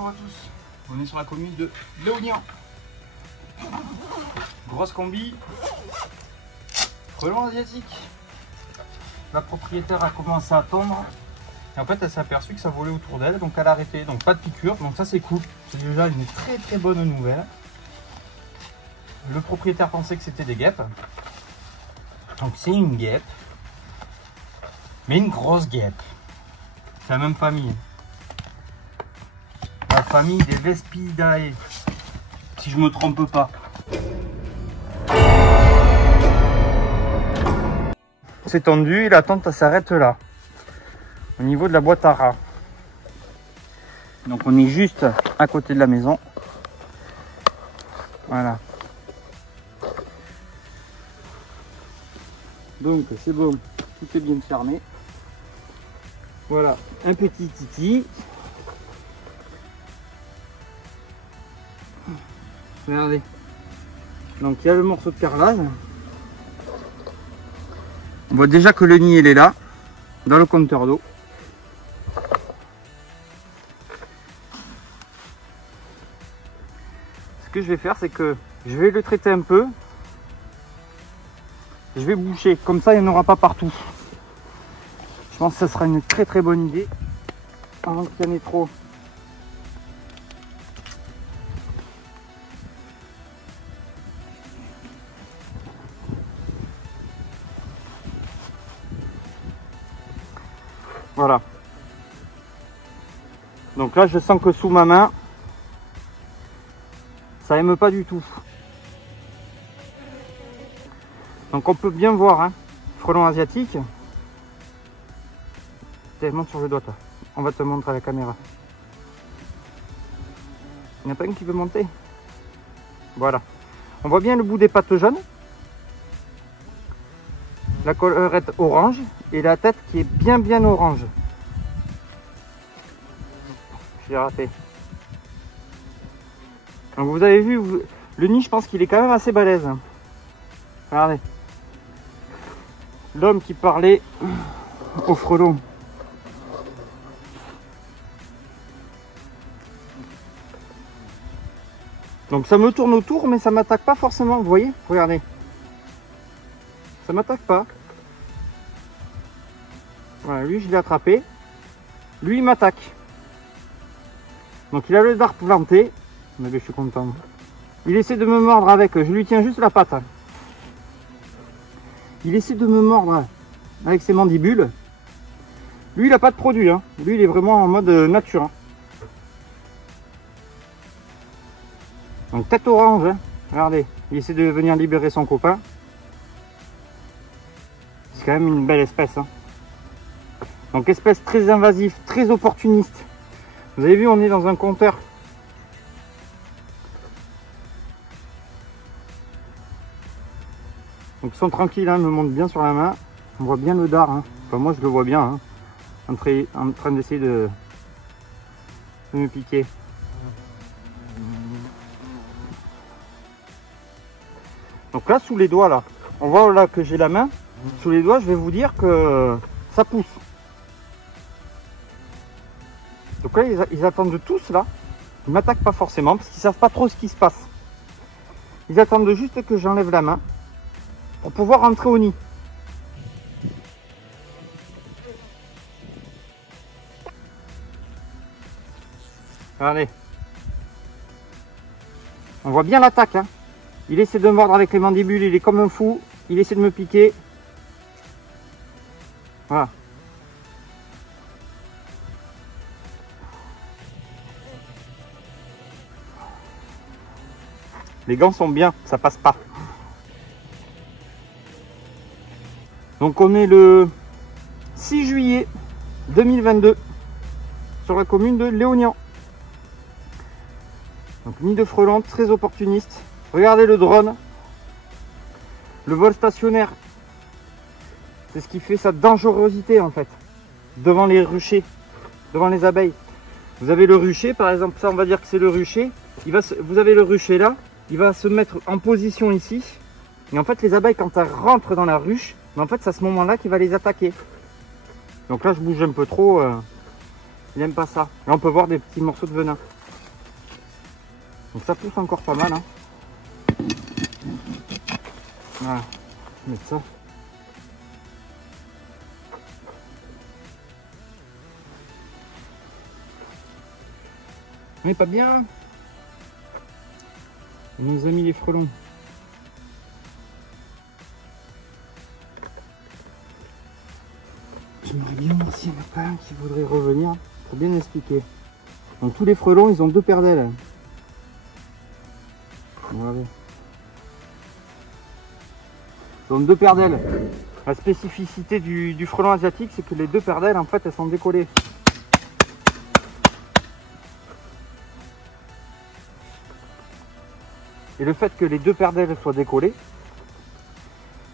Bonjour à tous, on est sur la commune de Léognan. Grosse combi, frelon asiatique. La propriétaire a commencé à tondre et en fait elle s'est aperçue que ça volait autour d'elle, donc elle a arrêté, donc pas de piqûre, donc ça c'est cool, c'est déjà une très bonne nouvelle. Le propriétaire pensait que c'était des guêpes, donc c'est une guêpe, mais une grosse guêpe, c'est la même famille. La famille des Vespidae, si je me trompe pas. C'est tendu et la tente s'arrête là, au niveau de la boîte à rats. Donc on est juste à côté de la maison. Voilà. Donc c'est bon, tout est bien fermé. Voilà, un petit titi. Regardez. Donc il y a le morceau de carrelage. On voit déjà que le nid il est là, dans le compteur d'eau. Ce que je vais faire, c'est que je vais le traiter un peu. Je vais boucher, comme ça il n'y en aura pas partout. Je pense que ce sera une très bonne idée. Avant qu'il y en ait trop. Voilà. Donc là, je sens que sous ma main, ça aime pas du tout. Donc on peut bien voir, hein, frelon asiatique. Monte sur le doigt, toi. On va te montrer à la caméra. Il n'y en a pas une qui veut monter. Voilà. On voit bien le bout des pattes jaunes. La collerette orange et la tête qui est bien orange. Je l'ai raté. Donc vous avez vu, le nid, je pense qu'il est quand même assez balèze. Regardez. L'homme qui parlait au frelon. Donc ça me tourne autour, mais ça m'attaque pas forcément, vous voyez? Regardez. Ça m'attaque pas. Voilà, lui je l'ai attrapé. Lui il m'attaque. Donc il a le dard planté. Mais je suis content. Il essaie de me mordre avec. Je lui tiens juste la patte. Il essaie de me mordre avec ses mandibules. Lui il n'a pas de produit. Hein. Lui il est vraiment en mode nature. Hein. Donc tête orange. Hein. Regardez. Il essaie de venir libérer son copain. C'est quand même une belle espèce. Hein. Donc espèce très invasive, très opportuniste. Vous avez vu, on est dans un compteur. Donc ils sont tranquilles, hein, ils me montent bien sur la main. On voit bien le dard. Hein. Enfin, moi je le vois bien. Hein, en train d'essayer de me piquer. Donc là, sous les doigts, là, on voit là que j'ai la main. Sous les doigts, je vais vous dire que ça pousse. Donc là, ils attendent tous là. Ils m'attaquent pas forcément parce qu'ils savent pas trop ce qui se passe. Ils attendent juste que j'enlève la main pour pouvoir rentrer au nid. Regardez. On voit bien l'attaque. Hein. Il essaie de me mordre avec les mandibules. Il est comme un fou. Il essaie de me piquer. Voilà. Les gants sont bien, ça passe pas. Donc on est le 6 juillet 2022 sur la commune de Léognan. Donc nid de frelons très opportuniste. Regardez le drone. Le vol stationnaire. C'est ce qui fait sa dangerosité en fait. Devant les ruchers, devant les abeilles. Vous avez le rucher par exemple, ça on va dire que c'est le rucher. Vous avez le rucher là. Il va se mettre en position ici. Et en fait, les abeilles, quand elles rentrent dans la ruche, en fait, c'est à ce moment-là qu'il va les attaquer. Donc là, je bouge un peu trop. Il n'aime pas ça. Là, on peut voir des petits morceaux de venin. Donc ça pousse encore pas mal. Hein. Voilà, je vais mettre ça. On n'est pas bien. On nous a mis les frelons. J'aimerais bien voir s'il y en a pas un qui voudrait revenir pour bien expliquer. Donc tous les frelons, ils ont 2 paires d'ailes. Regardez. Ils ont 2 paires d'ailes. La spécificité du frelon asiatique, c'est que les 2 paires d'ailes, en fait, elles sont décollées. Et le fait que les 2 paires d'ailes soient décollées,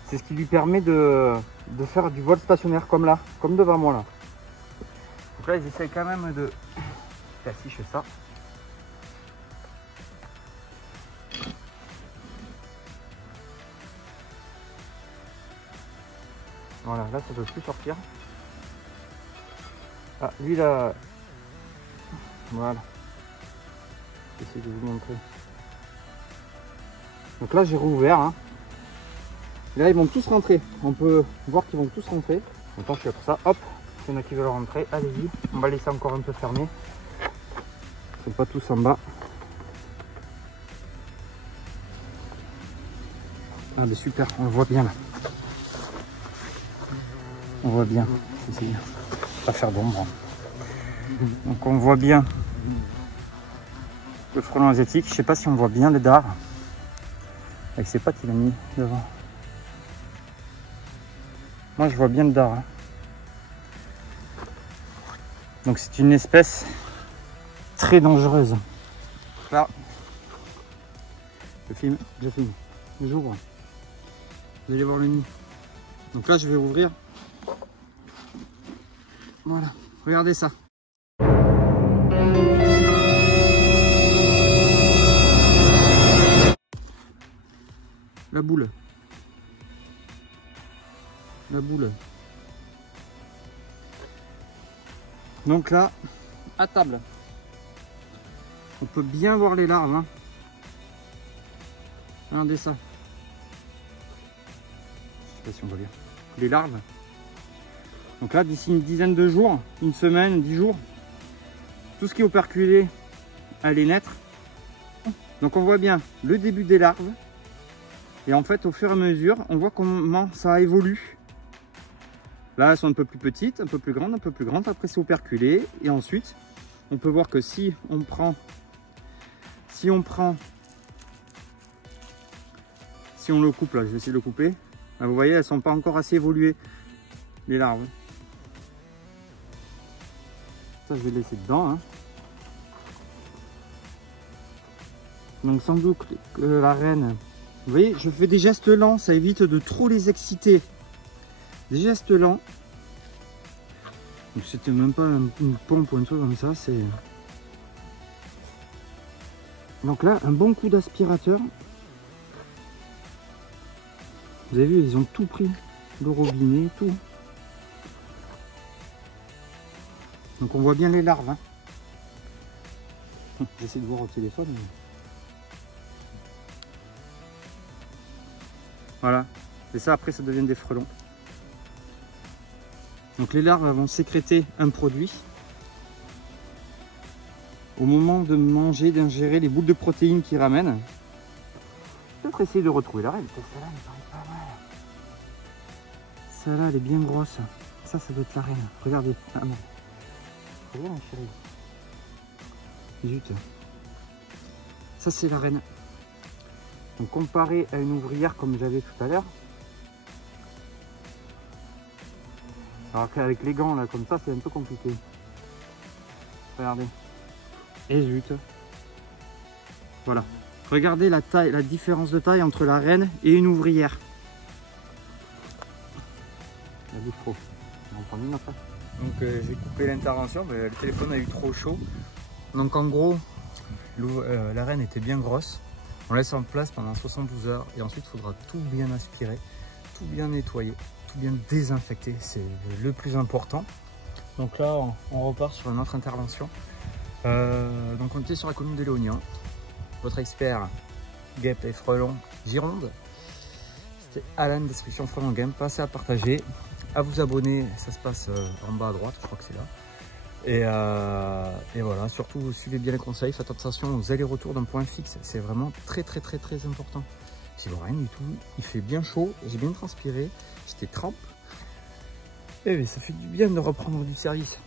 c'est ce qui lui permet de faire du vol stationnaire comme là, comme devant moi là. Donc là, ils essayent quand même de afficher ça. Voilà, là ça ne peut plus sortir. Ah, lui là. Voilà. J'essaie de vous montrer. Donc là j'ai rouvert. Hein. Et là ils vont tous rentrer. On peut voir qu'ils vont tous rentrer. Attends, je fais pour ça. Hop, il y en a qui veulent rentrer. Allez-y. On va laisser encore un peu fermé. Ils sont pas tous en bas. Ah mais super, on le voit bien là. On voit bien. Ici. Pas faire d'ombre. Donc on voit bien le frelon asiatique. Je sais pas si on voit bien le dard. Avec ses pattes il a mis devant. Moi je vois bien le dard. Hein. Donc c'est une espèce très dangereuse. Là, je filme, j'ouvre. Vous allez voir le nid. Donc là je vais ouvrir. Voilà, regardez ça. La boule. La boule. Donc là, à table, on peut bien voir les larves. Hein. Regardez ça. Je sais pas si on voit bien. Les larves. Donc là, d'ici une dizaine de jours, une semaine, 10 jours, tout ce qui est operculé allait naître. Donc on voit bien le début des larves. Et en fait, au fur et à mesure, on voit comment ça évolue. Là, elles sont un peu plus petites, un peu plus grandes, un peu plus grandes. Après, c'est operculé. Et ensuite, on peut voir que si on le coupe, là, je vais essayer de le couper. Là, vous voyez, elles ne sont pas encore assez évoluées, les larves. Ça, je vais le laisser dedans. Hein. Donc, sans doute que la reine... Vous voyez, je fais des gestes lents, ça évite de trop les exciter. Des gestes lents. Donc c'était même pas une pompe ou une chose comme ça, c'est... Donc là, un bon coup d'aspirateur. Vous avez vu, ils ont tout pris. Le robinet, tout. Donc on voit bien les larves. Hein. J'essaie de voir au téléphone. Mais... Voilà. Et ça, après, ça devient des frelons. Donc les larves vont sécréter un produit. Au moment de manger, d'ingérer les boules de protéines qu'ils ramènent. Peut-être essayer de retrouver la reine. Celle-là, elle paraît pas mal. Celle-là, elle est bien grosse. Ça doit être la reine. Regardez. Ah non. Regarde, ma chérie. Zut. Ça, c'est la reine. Donc comparé à une ouvrière comme j'avais tout à l'heure. Alors qu'avec les gants là comme ça, c'est un peu compliqué. Regardez. Et zut. Voilà. Regardez la taille, la différence de taille entre la reine et une ouvrière. La bouche trop. On va en prendre une après. Donc j'ai coupé l'intervention, mais le téléphone a eu trop chaud. Donc en gros, la reine était bien grosse. On laisse en place pendant 72 heures et ensuite il faudra tout bien aspirer, tout bien nettoyer, tout bien désinfecter. C'est le plus important. Donc là, on repart sur une autre intervention. Donc on était sur la commune de Léognan. votre expert guêpe et frelons Gironde. C'était Alan, description Frelon Game. Passez à partager, à vous abonner, ça se passe en bas à droite, je crois que c'est là. Et voilà, surtout suivez bien les conseils, faites attention aux allers-retours d'un point fixe, c'est vraiment très important. J'ai rien du tout, il fait bien chaud, j'ai bien transpiré, j'étais trempe. Et ça fait du bien de reprendre du service.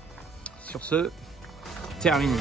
Sur ce, terminé.